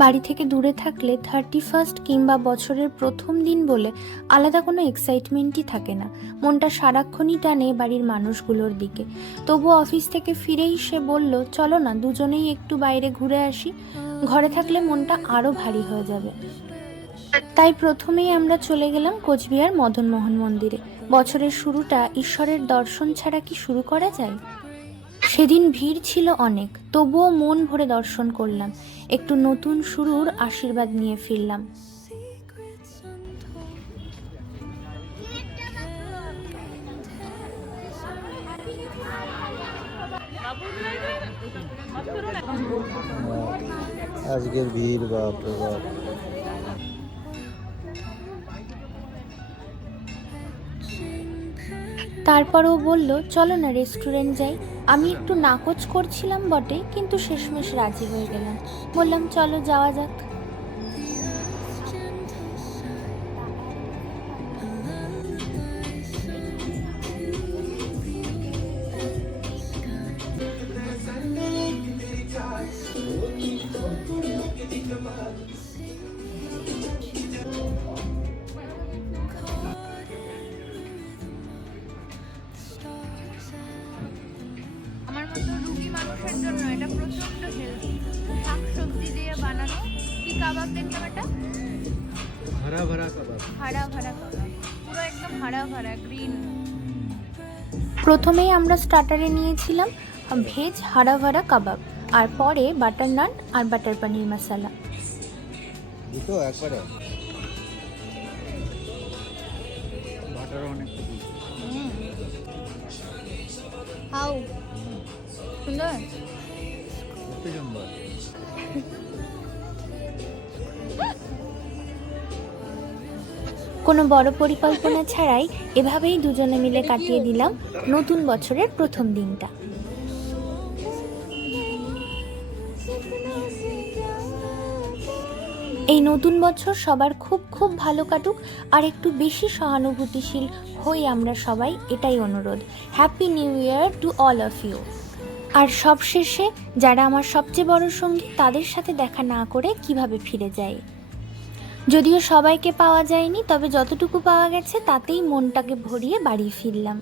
বাড়ি থেকে দূরে থাকলে 31 কিংবা বছরের প্রথম দিন বলে আলাদা কোনো এক্সাইটমেন্টই থাকে না। মনটা সারাক্ষণই টানে বাড়ির মানুষগুলোর দিকে। তবু অফিস থেকে ফিরেই সে বলল, চলো না দুজনেই একটু বাইরে ঘুরে আসি, ঘরে থাকলে মনটা আরো ভারী হয়ে যাবে। তাই প্রথমেই আমরা চলে গেলাম কোচবিহার মদনমোহন মন্দিরে। বছরের শুরুটা ঈশ্বরের দর্শন ছাড়া কি শুরু করা যায়? সেদিন ভিড় ছিল অনেক, তবুও মন ভরে দর্শন করলাম। একটু নতুন শুরুর আশীর্বাদ নিয়ে ফিরলাম। আজকের ভিড় বাপ রে বাপ। তারপরও বলল, চলো না রেস্টুরেন্ট যাই। আমি একটু নাকচ করছিলাম বটে, কিন্তু শেষমেশ রাজি হয়ে গেলাম। বললাম, চলো যাওয়া যাক। আমার মতো রুগী মানুষের জন্য এটা প্রচন্ড হেলদি। শাকসবজি দিয়ে বানানো কি কাবাব দেখলাম, এটা হারা ভরা কাবাব। হারা ভরা কাবাব, পুরো একদম হারা ভরা গ্রিন। প্রথমেই আমরা স্টার্টারে নিয়েছিলাম ভেজ হারা ভারা কাবাব, আর পরে বাটার নান আর বাটার পনির মশলা। দুটো একবারে বাটার অনেক হাউ সুন্দর। সুন্দর। কোনো বড় পরিকল্পনা ছাড়াই এভাবেই দুজনে মিলে কাটিয়ে দিলাম নতুন বছরের প্রথম দিনটা। এই নতুন বছর সবার খুব খুব ভালো কাটুক, আর একটু বেশি সহানুভূতিশীল হই আমরা সবাই, এটাই অনুরোধ। Happy new year to all of you. আর সবশেষে, যারা আমার সবচেয়ে বড় সঙ্গী, তাদের সাথে দেখা না করে কিভাবে ফিরে যাই। যদিও সবাইকে পাওয়া যায়নি, তবে যতটুকু পাওয়া গেছে তাতেই মনটাকে ভরিয়ে বাড়ি ফিরলাম।